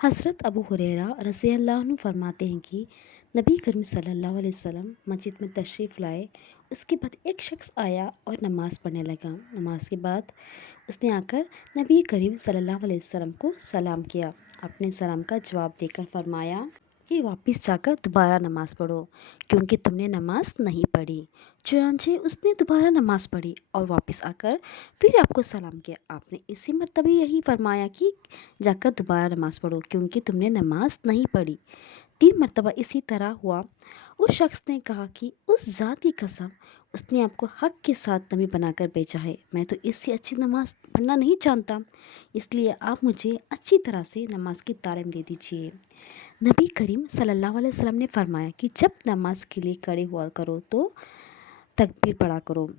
हज़रत अबू हुरैरा रज़ी अल्लाह अन्हु फरमाते हैं कि नबी करीम सल्लल्लाहु अलैहि वसल्लम मस्जिद में तशरीफ़ लाए। उसके बाद एक शख्स आया और नमाज़ पढ़ने लगा। नमाज के बाद उसने आकर नबी करीम सल्लल्लाहु अलैहि वसल्लम को सलाम किया। अपने सलाम का जवाब देकर फरमाया कि वापस जाकर दोबारा नमाज़ पढ़ो, क्योंकि तुमने नमाज नहीं पढ़ी। चुनांचे उसने दोबारा नमाज़ पढ़ी और वापस आकर फिर आपको सलाम किया। आपने इसी मरतबे यही फरमाया कि जाकर दोबारा नमाज़ पढ़ो, क्योंकि तुमने नमाज नहीं पढ़ी। 3 मरतबा इसी तरह हुआ। उस शख्स ने कहा कि उस ज़ात की कसम, उसने आपको हक़ के साथ नबी बनाकर भेजा है। मैं तो इससे अच्छी नमाज़ पढ़ना नहीं जानता, इसलिए आप मुझे अच्छी तरह से नमाज की तालीम दे दीजिए। नबी करीम सल्लल्लाहु अलैहि वसल्लम ने फरमाया कि जब नमाज के लिए खड़े हुआ करो तो तकबीर पढ़ा करो।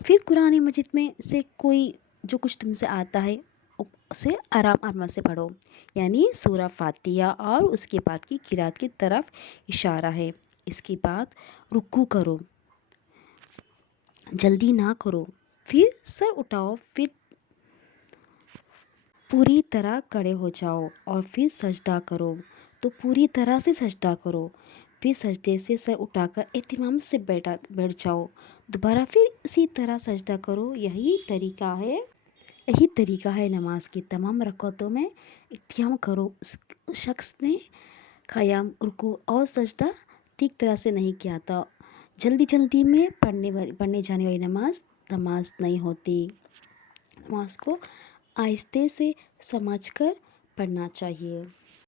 फिर कुरान मजीद में से कोई जो कुछ तुमसे आता है उसे आराम आराम से पढ़ो, यानी सूरा फातिहा, और उसके बाद की किरात की तरफ इशारा है। इसके बाद रुकू करो, जल्दी ना करो, फिर सर उठाओ, फिर पूरी तरह खड़े हो जाओ और फिर सजदा करो तो पूरी तरह से सजदा करो। फिर सजदे से सर उठाकर एहतिमाम से बैठ जाओ। दोबारा फिर इसी तरह सजदा करो। यही तरीका है नमाज की तमाम रकातों में इत्याम करो। उस शख्स ने क़याम, रुकू और सजदा ठीक तरह से नहीं किया था। जल्दी जल्दी में पढ़ने जाने वाली नमाज नहीं होती। नमाज को आहिस्ते से समझकर पढ़ना चाहिए।